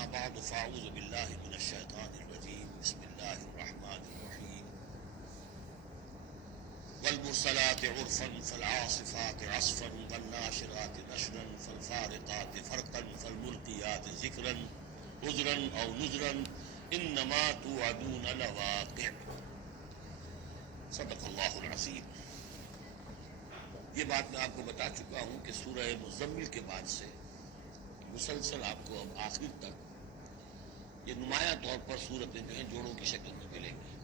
أما بعد فأعوذ بالله من الشيطان الرجيم بسم الله الرحمن الرحيم والمرسلات عرفا فالعاصفات عصفا والناشرات نشرا فالفارقات فرقا فالملقيات ذكرا عذرا أو نذرا إنما توعدون لواقع صدق اللہ العظیم۔ یہ بات میں آپ کو بتا چکا ہوں کہ سورہ مزمل کے بعد سے مسلسل آپ کو اب آخر تک یہ نمایاں طور پر صورتیں جو ہیں جوڑوں کی شکل میں ملیں گی۔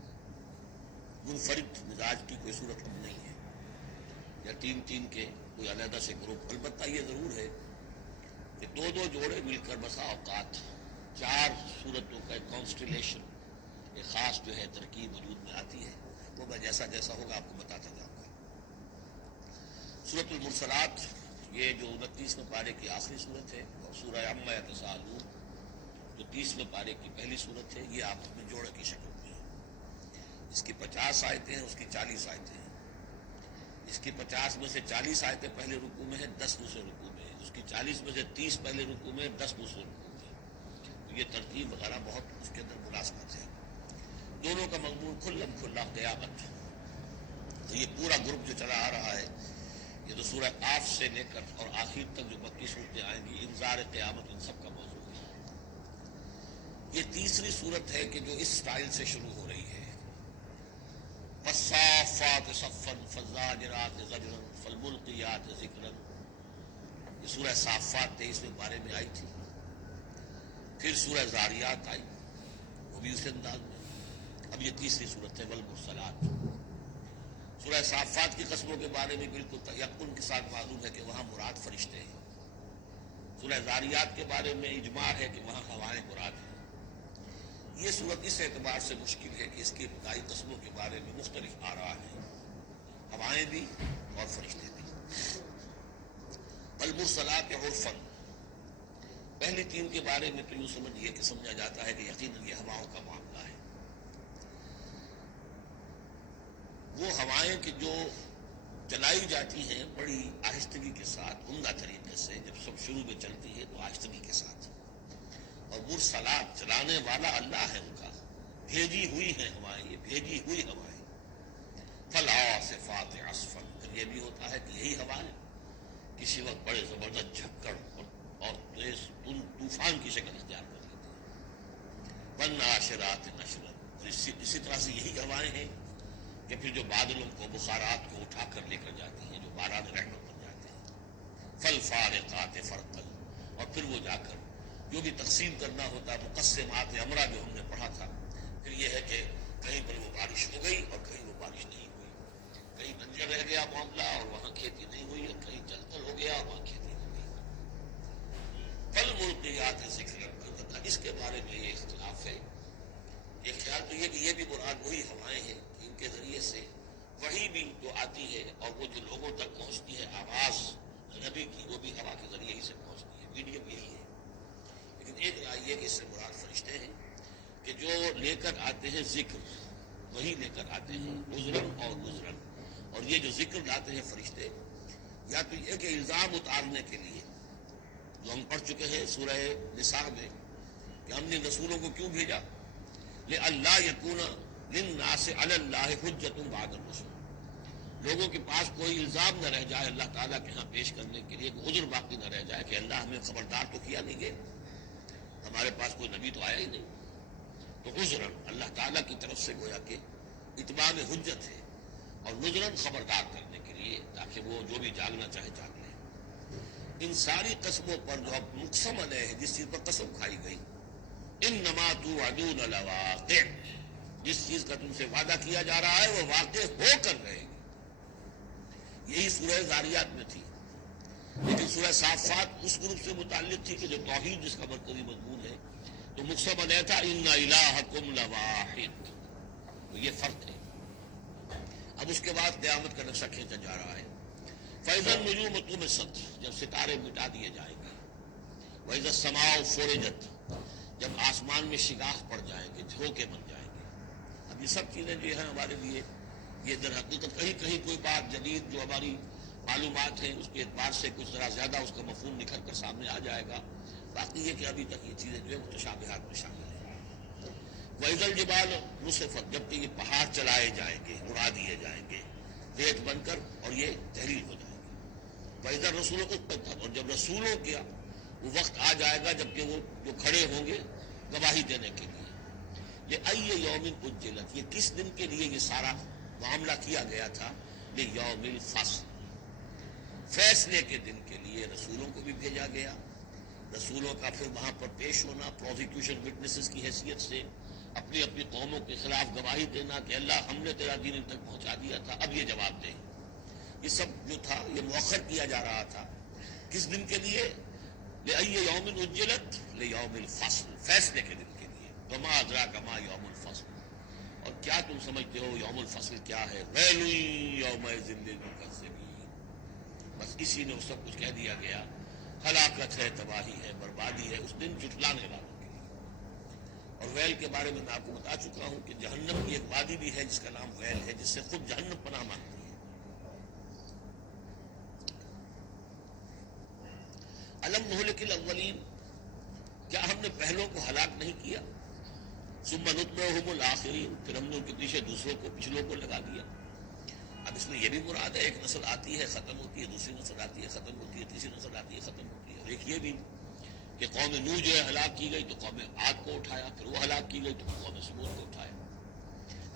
منفرد مزاج کی کوئی صورت اب نہیں ہے، یا تین تین کے کوئی علیحدہ سے گروپ۔ البتہ یہ ضرور ہے کہ دو دو جوڑے مل کر بسا اوقات چار صورتوں کا ایک کانسٹیلیشن، ایک خاص جو ہے ترکیب وجود میں آتی ہے۔ وہ میں جیسا جیسا ہوگا آپ کو بتاتا جاؤں گا۔ سورۃ المرسلات یہ جو 29ویں پارے کی آخری صورت ہے، اور سورہ عما یتساءلون جو 30ویں پارے کی پہلی صورت ہے، یہ آپس میں جوڑے کی شکل میں ہے۔ اس کی 50 آیتیں ہیں، اس کی 40 آیتیں ہیں۔ اس کی 50 میں سے 40 آیتیں پہلے رکوع میں ہیں، 10 دوسرے رکوع میں ہیں۔ اس کی 40 میں سے 30 پہلے رکوع میں، 10 دوسرے رکوع میں ہیں۔ تو یہ ترتیب وغیرہ بہت اس کے اندر مناسبت ہے۔ دونوں کا مضمون کھلم کھلا قیامت۔ تو یہ پورا گروپ جو چلا آ رہا ہے، یہ تو سورہ قاف سے لے کر اور آخر تک جو مکی صورتیں آئیں گی، انذار قیامت ان سب کا موضوع ہے۔ یہ تیسری صورت ہے کہ جو اس سٹائل سے شروع ہو رہی ہے، فالصافات صفا فالزاجرات زجرا فالملقیات ذکرا۔ یہ سورہ صافات 23ویں پارے میں آئی تھی، پھر سورہ زاریات آئی، وہ بھی اسی انداز میں۔ اب یہ تیسری صورت ہے والمرسلات۔ سورہ صافات کی قسموں کے بارے میں بالکل یقین کے ساتھ معلوم ہے کہ وہاں مراد فرشتے ہیں۔ سورہ زاریات کے بارے میں اجماع ہے کہ وہاں ہوائیں مراد ہیں۔ یہ صورت اس اعتبار سے مشکل ہے کہ اس کی ابتدائی قسموں کے بارے میں مختلف آراء ہیں، ہوائیں بھی اور فرشتے بھی۔ والمرسلات عرفا، پہلی تین کے بارے میں تو یوں سمجھیے کہ سمجھا جاتا ہے کہ یقیناً یہ ہواؤں کا معاملہ ہے۔ وہ ہوائیں کہ جو چلائی جاتی ہیں بڑی آہستگی کے ساتھ، عمدہ طریقے سے، جب سب شروع میں چلتی ہے تو آہستگی کے ساتھ۔ اور مرسلات، چلانے والا اللہ ہے ان کا، بھیجی ہوئی ہیں ہوائیں، یہ بھیجی ہوئی ہوائیں۔ فالعاصفات عصفا، پھر یہ بھی ہوتا ہے کہ یہی ہوائیں کسی وقت بڑے زبردست جھکڑ اور تیز طوفان کی شکل اختیار کر لیتی ہیں۔ والناشرات نشرا، اسی طرح سے یہی ہوائیں ہیں کہ پھر جو بادلوں کو، بخارات کو اٹھا کر لے کر جاتی ہیں، جو باران رحمت بن جاتے ہیں۔ فالفارقات فرقا، اور پھر وہ جا کر جو بھی تقسیم کرنا ہوتا ہے، مقسمات امرا جو ہم نے پڑھا تھا، پھر یہ ہے کہ کہیں پر وہ بارش ہو گئی اور کہیں وہ بارش نہیں ہوئی، کہیں بنجر رہ گیا معاملہ اور وہاں کھیتی نہیں ہوئی، اور کہیں جلتل ہو گیا اور وہاں کھیتی نہیں ہوئی۔ فالملقیات ذکرا، اس کے بارے میں یہ اختلاف ہے۔ ایک خیال تو یہ کہ یہ بھی مراد وہی ہوائیں ہیں کہ ان کے ذریعے سے وحی بھی جو آتی ہے اور وہ جو لوگوں تک پہنچتی ہے آواز نبی کی، وہ بھی ہوا کے ذریعے ہی سے پہنچتی ہے، میڈیم یہی ہے۔ لیکن ایک رائے یہ کہ اس سے مراد فرشتے ہیں کہ جو لے کر آتے ہیں ذکر، وہی لے کر آتے ہیں عذرن اور نذرن۔ اور یہ جو ذکر لاتے ہیں فرشتے، یا تو یہ کہ الزام اتارنے کے لیے، جو ہم پڑھ چکے ہیں سورہ نساء میں کہ ہم نے رسولوں کو کیوں بھیجا، لِأَلَّا يَكُونَ لِلنَّاسِ عَلَى اللَّهِ حُجَّةٌ بَعْدَ الرُّسُلِ، لوگوں کے پاس کوئی الزام نہ رہ جائے اللہ تعالیٰ کے ہاں پیش کرنے کے لیے، کوئی عذر باقی نہ رہ جائے کہ اللہ ہمیں خبردار تو کیا نہیں گئے، ہمارے پاس کوئی نبی تو آیا ہی نہیں۔ تو عذرًا اللہ تعالیٰ کی طرف سے گویا کہ اتمام حجت ہے، اور نذرًا خبردار کرنے کے لیے تاکہ وہ جو بھی جاگنا چاہے جاگ لے۔ ان ساری قسموں پر جو اب مقسم علیہ ہے، جس چیز پر قسم کھائی گئی، انما توعدون لواقع، جس چیز کا تم سے وعدہ کیا جا رہا ہے وہ واقع ہو کر رہے گی۔ یہی سورہ زاریات میں تھی، لیکن سورہ صافات اس گروپ سے متعلق تھی کہ جو توحید جس کا مرکزی مضمون ہے، تو مقسم علیہ تھا ان الہکم لواحد، تو یہ فرق ہے۔ اب اس کے بعد قیامت کا نقشہ کھینچا جا رہا ہے۔ فَإِذَا النُّجُومُ طُمِسَتْ، جب ستارے مٹا دیے جائیں گے۔ وَإِذَا السَّمَاءُ فُرِجَتْ، جب آسمان میں شگاف پڑ جائیں گے، جھونکے بن جائیں گے۔ اب یہ سب چیزیں جو ہیں ہمارے لیے، یہ در حقیقت کہیں کہیں کوئی بات جدید جو ہماری معلومات ہیں اس کے اعتبار سے کچھ ذرا زیادہ اس کا مفہوم نکھر کر سامنے آ جائے گا، باقی یہ کہ ابھی تک یہ چیزیں جو ہے متشابہات میں شامل ہیں۔ وَإِذَا الْجِبَالُ نُصِفَتْ، جبکہ یہ پہاڑ چلائے جائیں گے، اڑا دیے جائیں گے ریت بن کر اور یہ تحریر ہو جائیں گے۔ وَإِذَا الرُّسُلُ اُقِّتَتْ، اور جب رسولوں کیا وہ وقت آ جائے گا جبکہ وہ جو کھڑے ہوں گے گواہی دینے کے لیے۔ لِأَيِّ يَوْمٍ أُجِّلَتْ، یہ کس دن کے لیے یہ سارا معاملہ کیا گیا تھا؟ لِيَوْمِ الْفَصْلِ، فیصلے کے دن کے لیے رسولوں کو بھی بھیجا گیا۔ رسولوں کا پھر وہاں پر پیش ہونا پروزیکیوشن وٹنسز کی حیثیت سے، اپنی اپنی قوموں کے خلاف گواہی دینا کہ اللہ ہم نے تیرا دین ان تک پہنچا دیا تھا، اب یہ جواب دیں۔ یہ سب جو تھا یہ مؤخر کیا جا رہا تھا۔ کس دن کے لیے؟ لِأَيِّ يَوْمٍ أُجِّلَتْ لِيَوْمِ الْفَصْلِ، فیصلے کے دن کے لیے۔ وَمَا أَدْرَاكَ مَا يَوْمُ الْفَصْلِ، اور کیا تم سمجھتے ہو یوم الفصل کیا ہے؟ وَيْلٌ يَوْمَئِذٍ لِّلْمُكَذِّبِينَ، بس اسی نے سب کچھ کہہ دیا گیا۔ ہلاکت ہے، تباہی ہے، بربادی ہے اس دن جھٹلانے والوں کے لیے۔ اور ویل کے بارے میں آپ کو بتا چکا ہوں کہ جہنم کی ایک وادی بھی ہے جس کا نام ویل ہے، جس سے خود جہنم پناہ مانگتی ہے۔ الم نہلک الاولین، کیا ہم نے پہلوں کو ہلاک نہیں کیا؟ ثم نتبعہم الآخرین، پھر ہم نے ان کے پیچھے دوسروں کو، پچھلوں کو لگا دیا۔ اب اس میں یہ بھی مراد ہے ایک نسل آتی ہے ختم ہوتی ہے، دوسری نسل آتی ہے ختم ہوتی ہے، تیسری نسل آتی ہے ختم ہوتی ہے۔ اور ایک یہ بھی کہ قوم نوح جو ہے ہلاک کی گئی تو قوم عاد کو اٹھایا، پھر وہ ہلاک کی گئی تو قوم سمود کو اٹھایا۔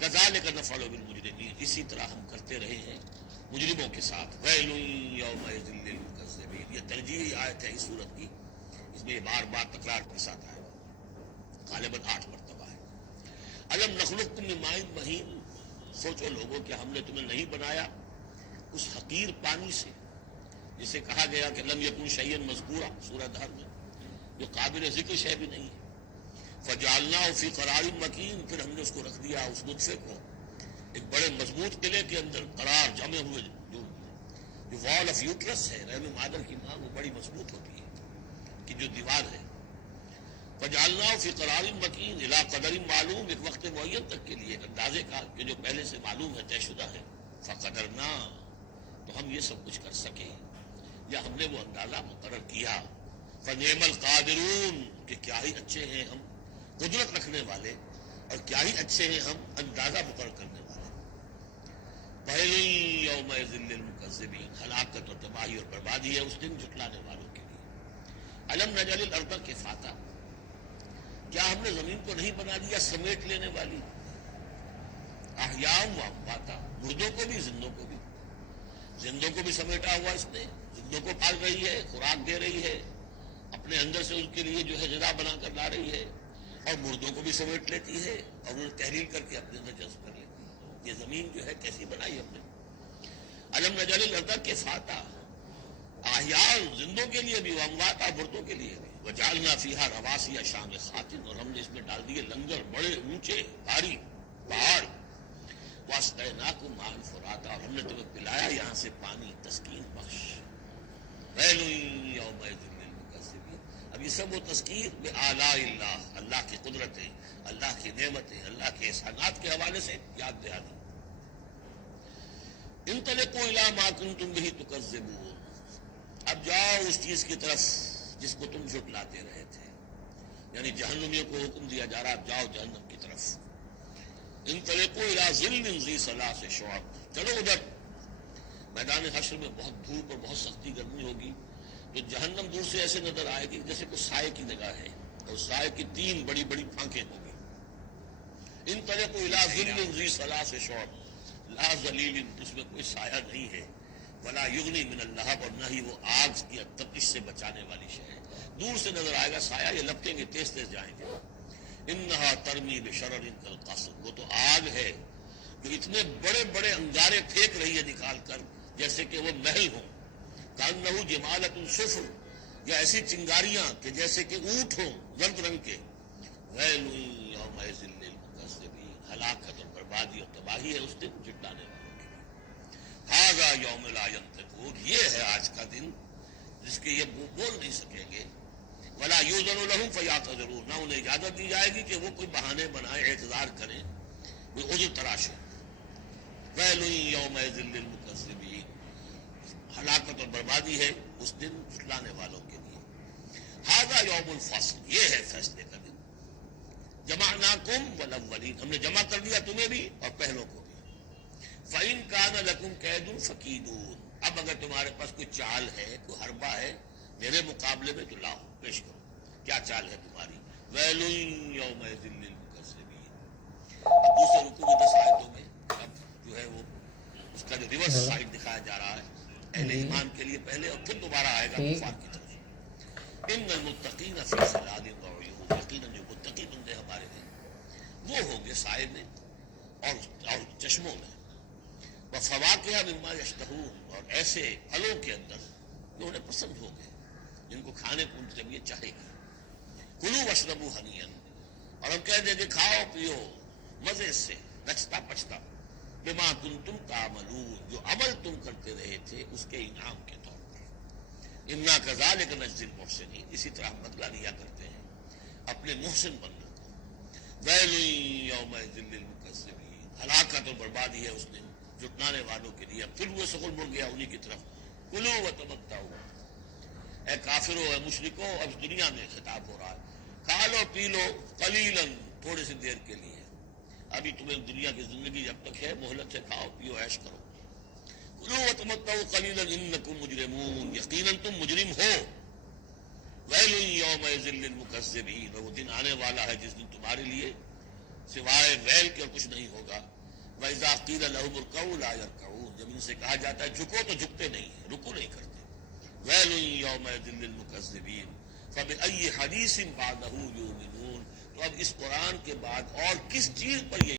کذالک نفعل بالمجرمین، اسی طرح ہم کرتے رہے ہیں مجرموں کے ساتھ۔ ویل یومئذ للمکذبین، یہ ترجیحی آیت ہے اس صورت کی، اس میں یہ بار بار تکرار کے ساتھ آئے گا، غالباً 8 مرتبہ ہے۔ الم نخلقکم من ماء مہین، سوچو لوگوں کہ ہم نے تمہیں نہیں بنایا اس حقیر پانی سے جسے کہا گیا کہ لم یکن شیئا مذکورا سورہ دہر میں، جو قابل ذکر شے بھی نہیں ہے۔ فجعلناہ فی قرار مکین، پھر ہم نے اس کو رکھ دیا، اس نطفے کو ایک بڑے مضبوط قلعے کے اندر قرار جمے ہوئے، جو وال آف یوٹرس ہے، رحم مادر کی ماں، وہ بڑی مضبوط ہوتی ہے کہ جو دیوار ہے۔ فجعلناہ فی قرار مکین الی قدر معلوم، ایک وقت معین تک کے لیے، ایک اندازے کا کہ جو پہلے سے معلوم ہے، طے شدہ ہے۔ فقدرنا، تو ہم یہ سب کچھ کر سکے، یا ہم نے وہ اندازہ مقرر کیا۔ فنعم القادرون، کہ کیا ہی اچھے ہیں ہم قدرت رکھنے والے، اور کیا ہی اچھے ہیں ہم اندازہ مقرر کرنے والے۔ ویل یومئذ للمکذبین، ہلاکت اور تباہی اور بربادی ہے اس دن جھٹلانے والوں کے لیے۔ الم نجعل الارض کفاتا، کیا ہم نے زمین کو نہیں بنا دیا سمیٹ لینے والی؟ احیاء و امواتا، مردوں کو بھی زندوں کو بھی، زندوں کو بھی سمیٹا ہوا اس نے، زندوں کو پال رہی ہے، خوراک دے رہی ہے، اپنے اندر سے ان کے لیے جو ہے غذا بنا کر لا رہی ہے، اور مردوں کو بھی سمیٹ لیتی ہے اور انہیں تحلیل کر کے اپنے اندر جذب کر لیتی ہے۔ یہ زمین جو ہے کیسی بنائی ہم نے۔ الم نجعل الارض کفاتا، احیاء زندوں کے لیے بھی، امواتا مردوں کے لیے بھی۔ وجعلنا فیہا رواسیا شامخات، اور ہم نے اس میں ڈال دیے لنگر بڑے اونچے بھاری پہاڑ۔ واسقیناکم ماء فراتا، اور ہم نے تمہیں پلایا یہاں سے پانی تسکین بخش۔ ویل یومئذ للمکذبین، اب یہ سب وہ تذکیر بآلاء اللہ، اللہ کی قدرتیں، اللہ کی نعمتیں، اللہ کے احسانات کے حوالے سے یاد دہانی۔ انطلقوا الی ما کنتم بہ تکذبون، اب جاؤ اس چیز کی طرف جس کو تم جھٹلاتے رہے تھے، یعنی جہنمیوں کو حکم دیا جا رہا، اب جاؤ جہنم کی طرف۔ انطلقوا الی ظل ذی ثلاث شعب، چلو ادھر۔ میدان حشر میں بہت دھوپ اور بہت سختی گرمی ہوگی، تو جہنم دور سے ایسے نظر آئے گی جیسے کوئی سائے کی جگہ ہے، اور سائے کی 3 بڑی بڑی پھانکیں ہوں گی۔ انطلقوا الی ظل ذی ثلاث شعب لا ظلیل، اس میں کوئی سایہ نہیں ہے، ولا یغنی من اللہب، اور نہ ہی وہ آگ کی تپش سے بچانے والی شے ہے۔ دور سے نظر آئے گا سایہ، یہ لپٹیں گے، تیز تیز جائیں گے۔ انہا ترمی بشرر کالقصر، وہ تو آگ ہے جو اتنے بڑے بڑے انگارے پھینک رہی ہے نکال کر جیسے کہ وہ محل ہوں۔ کانہ جمالۃ صفر، یا ایسی چنگاریاں کہ جیسے کہ اونٹ ہوں زرد رنگ کے۔ ویل یومئذ للمکذبین، ہلاکت اور بربادی اور تباہی ہے اس دن جھٹلانے والوں کے لیے۔ ھذا یوم لا ینطقون، یہ ہے آج کا دن جس کے یہ بول نہیں سکیں گے۔ ولا یؤذن لهم فیعتذرون، نہ انہیں اجازت دی جائے گی کہ وہ کوئی بہانے بنائیں، اعتذار کریں، کوئی عذر تراشیں۔ ویل یومئذ للمکذبین، ہلاکت اور بربادی ہے اس دن جھٹلانے والوں کے لیے۔ ھذا یوم الفصل، یہ ہے فیصلے کا دن. جمعناکم والاولین، ہم نے جمع کر دیا تمہیں بھی اور پہلوں کو بھی. فَإِن كَانَ لَكُمْ كَيْدٌ فَكِيدُونِ، اب اگر تمہارے پاس کوئی چال ہے، کوئی حربہ ہے میرے مقابلے میں تو لاؤ، پیش کرو. کیا چال ہے تمہاری؟ وَيْلٌ يَوْمَئِذٍ لِّلْمُكَذِّبِينَ. اب دوسرے رکوع کی 10 آیتوں میں اب جو ہے وہ اس کا جو ریورس سائڈ دکھایا جا رہا ہے اہل ایمان کے لیے پہلے، اور پھر دوبارہ آئے گا کفار کی طرف. ان المتقین فی ظلال وعیون، یقیناً جو متقی بندے ہمارے ہیں وہ ہوں گے سائے میں اور چشموں میں. وفواکہ مما یشتہون، اور ایسے پھلوں کے اندر جو انہیں پسند ہوں گے، جن کو کھانے کو ان کی طبیعت چاہے گی. کلوا واشربوا ہنیئا، اور ہم کہہ دیں کہ کھاؤ پیو مزے سے نچتا پچتا. بما کنتم تعملون، جو عمل تم کرتے رہے تھے اس کے انعام کے طور پر. انا کذالک نجزی المحسنین، اسی طرح ہم بدلہ لیا کرتے ہیں اپنے محسن بندوں کو. ویل یومئذ للمکذبین، ہلاکت اور بربادی ہے اس دن جھٹلانے والوں کے لیے. پھر وہ سغل مڑ گیا انہی کی طرف. کلوا وتمتعوا، اے کافرو اے مشرکو، اب اس دنیا میں خطاب ہو رہا ہے. کھا لو پی لو قلیلاً، تھوڑی سی دیر کے لیے، ابھی تمہیں دنیا کی زندگی جب تک ہے مہلت سے کھاؤ پیو عیش کرو. کلوا وتمتعوا قلیلاً انکم مجرمون، یقیناً تم مجرم ہو. ویل یومئذ للمکذبین، وہ دن آنے والا ہے جس دن تمہارے لیے سوائے ویل کے اور کچھ نہیں ہوگا. وَإِذَا قِيلَ لَهُمُ ارْكَعُوا لَا يَرْكَعُونَ، جب ان سے کہا جاتا ہے جھکو تو جھکتے نہیں ہیں، رکوع نہیں کرتے. وَيْلٌ يَوْمَئِذٍ لِّلْمُكَذِّبِينَ فَبِأَيِّ حَدِيثٍ بَعْدَهُ يُؤْمِنُونَ. تو اب اس قرآن کے بعد اور کس چیز پر یہ